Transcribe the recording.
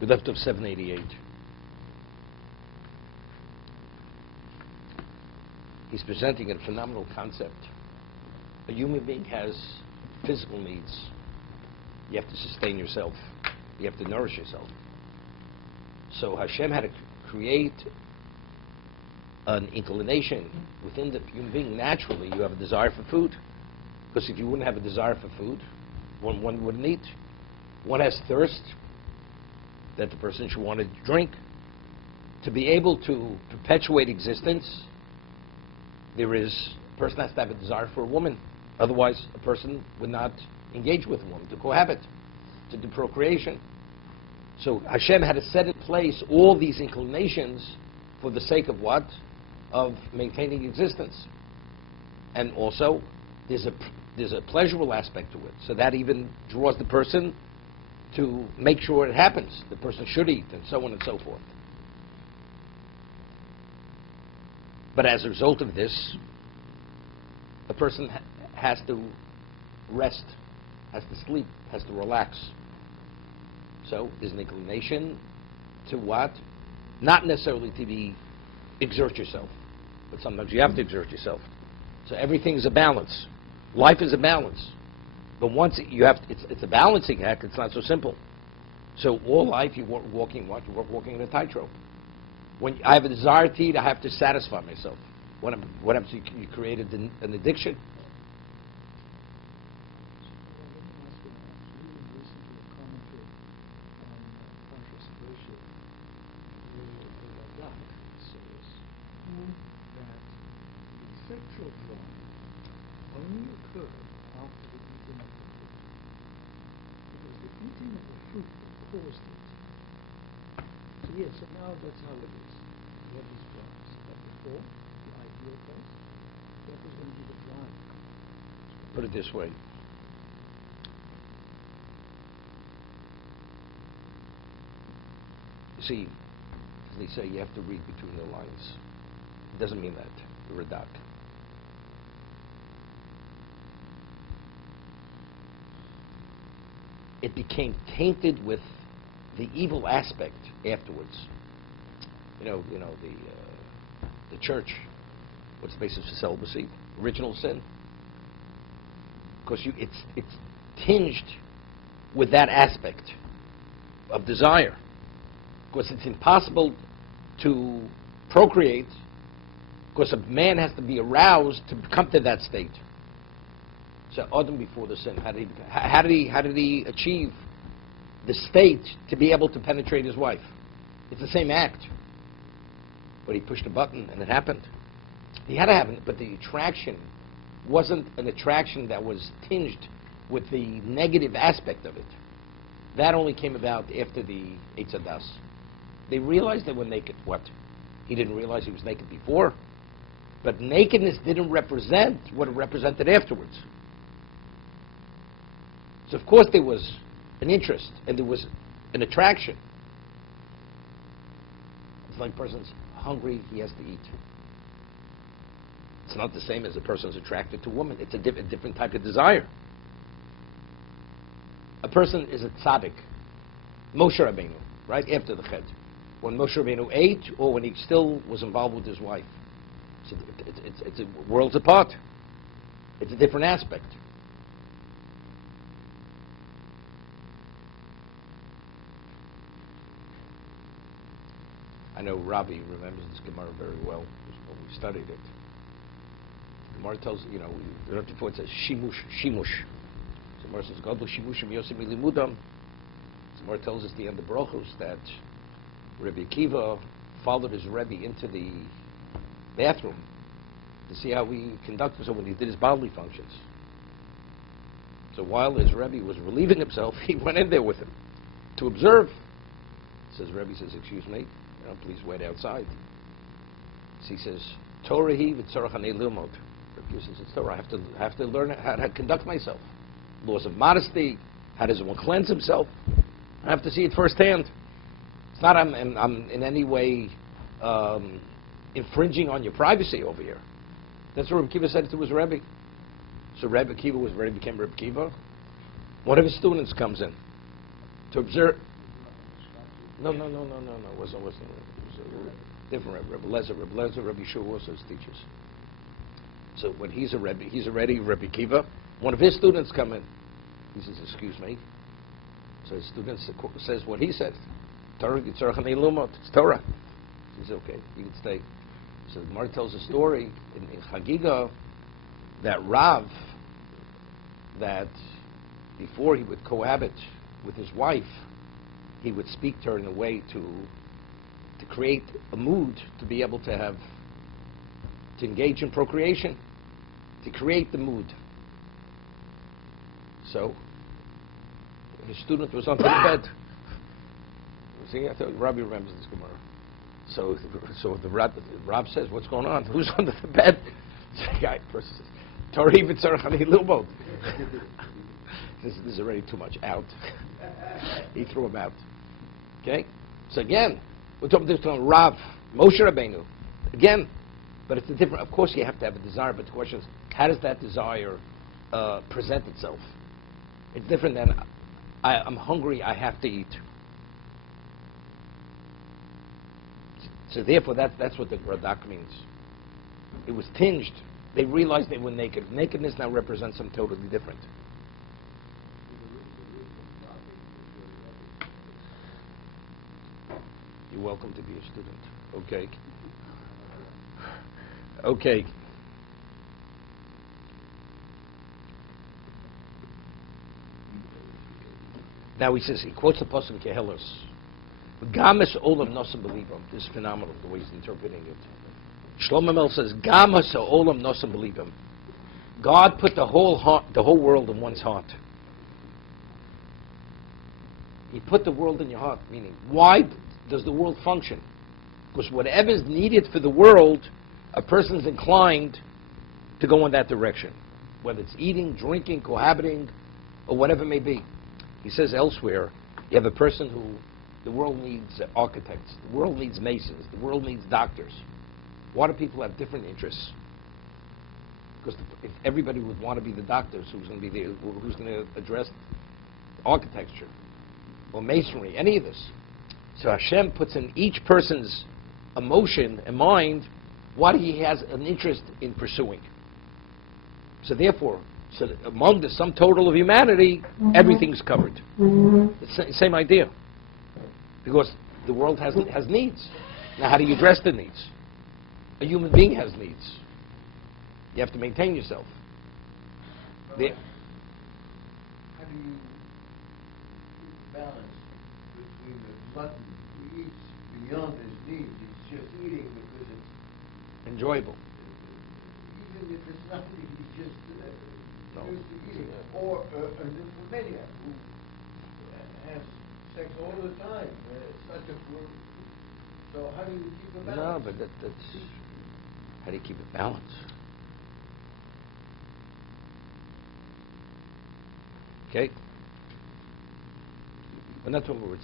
We left off 788. He's presenting a phenomenal concept. A human being has physical needs. You have to sustain yourself. You have to nourish yourself. So Hashem had to create an inclination within the human being. Naturally, you have a desire for food. Because if you wouldn't have a desire for food, one wouldn't eat. One has thirst that the person should want to drink. To be able to perpetuate existence, a person has to have a desire for a woman. Otherwise, a person would not engage with a woman, to cohabit, to do procreation. So Hashem had to set in place all these inclinations for the sake of what? Of maintaining existence. And also, there's a pleasurable aspect to it. So that even draws the person to make sure it happens. The person should eat, and so on and so forth. But as a result of this, a person has to rest, has to sleep, has to relax. So there's an inclination to what? Not necessarily to exert yourself, but sometimes you have to exert yourself. So everything is a balance. Life is a balance. But once it's a balancing act, it's not so simple. So all life you're walking in a tightrope. When I have a desire to eat, I have to satisfy myself. What happens? You created an addiction. Yes, so now that's how it is. We have these problems. But before, the ideal case, that was going to be the drive. Put it this way. You see, as they say, you have to read between the lines. It doesn't mean that. You're a doc. It became tainted with the evil aspect afterwards. You know the church. What's the basis for celibacy? Original sin. Because it's tinged with that aspect of desire. Because it's impossible to procreate. Because a man has to be aroused to come to that state. So Adam before the sin, how did he achieve the state to be able to penetrate his wife? It's the same act. But he pushed a button and it happened. He had to have it, but the attraction wasn't an attraction that was tinged with the negative aspect of it. That only came about after the Eitz Hadas. They realized they were naked. What? He didn't realize he was naked before. But nakedness didn't represent what it represented afterwards. So of course there was an interest and there was an attraction. It's like a person's hungry, he has to eat. It's not the same as a person's attracted to a woman. It's a different type of desire. A person is a tzaddik. Moshe Rabbeinu, right after the Ched. When Moshe Rabbeinu ate or when he still was involved with his wife. So it's worlds apart. It's a different aspect. I know Rabbi remembers this Gemara very well when we studied it. The Gemara tells, the Rav before it says, shimush. So Gemara says, Gadol shimushim yosim ilimudam. The Gemara tells us the end of Brachos that Rabbi Akiva followed his Rebbe into the bathroom to see how he conducted himself when he did his bodily functions. So while his Rebbe was relieving himself, he went in there with him to observe. Rebbe says, excuse me, please wait outside. So he says, Torah he v'tzorach hanei lilmod. Rebbe says, it's Torah. I have to learn how to conduct myself. Laws of modesty. How does one cleanse himself? I have to see it firsthand. It's not I'm in any way infringing on your privacy over here. That's what Rebbe Akiva said to his Rebbe. So Rebbe Akiva became Rebbe Akiva. One of his students comes in to observe. No. It wasn't. It was a different Rebbe. Rebbe Lezer, Rabbi Shua also his teachers. So when he's a Rebbe, Rabbi Kiva. One of his students come in. He says, "Excuse me." So his student says what he said. Torah, it's Torah. He says, "Okay, you can stay." So the Gemara tells a story in Chagiga that Rav, that before he would cohabit with his wife, he would speak to her in a way to create a mood to be able to engage in procreation, to create the mood. So his student was under the bed. See, I thought Rabbi remembers this Gemara. So the Rab says, "What's going on? Who's under the bed?" The guy person says, "Torah v'tzarech ani lilmod." This is already too much. Out. He threw him out. Okay. So again, we're talking about Rav Moshe Rabbeinu. Again, but it's a different. Of course, you have to have a desire, but the question is, how does that desire present itself? It's different than I'm hungry. I have to eat. So therefore, that's what the Radak means. It was tinged. They realized they were naked. Nakedness now represents something totally different. You're welcome to be a student. Okay. Okay. Now he says, he quotes the pasuk in Kehelos. Gamas olam nosam belibam. This is phenomenal, the way he's interpreting it. Shlomo Mel says, Gamas olam nosam belibam. God put the whole world in one's heart. He put the world in your heart, meaning, why does the world function? Because whatever is needed for the world, a person's inclined to go in that direction. Whether it's eating, drinking, cohabiting, or whatever it may be. He says elsewhere, you have a person who, the world needs architects, the world needs masons, the world needs doctors. Why do people have different interests? Because if everybody would want to be the doctors, who's going to be who's going to address architecture or masonry, any of this? So Hashem puts in each person's emotion and mind what he has an interest in pursuing. So therefore, among the sum total of humanity, everything's covered. It's the same idea. Because the world has needs. Now, how do you address the needs? A human being has needs. You have to maintain yourself. How do you balance between the glutton who eats beyond his needs? He's just eating because it's enjoyable. Even if it's nothing, he's just used to eating. Or a nymphomaniac who has sex all the time. Such a fool. So how do you keep a balance? No, but that's how do you keep it balanced? Okay? And that's what we're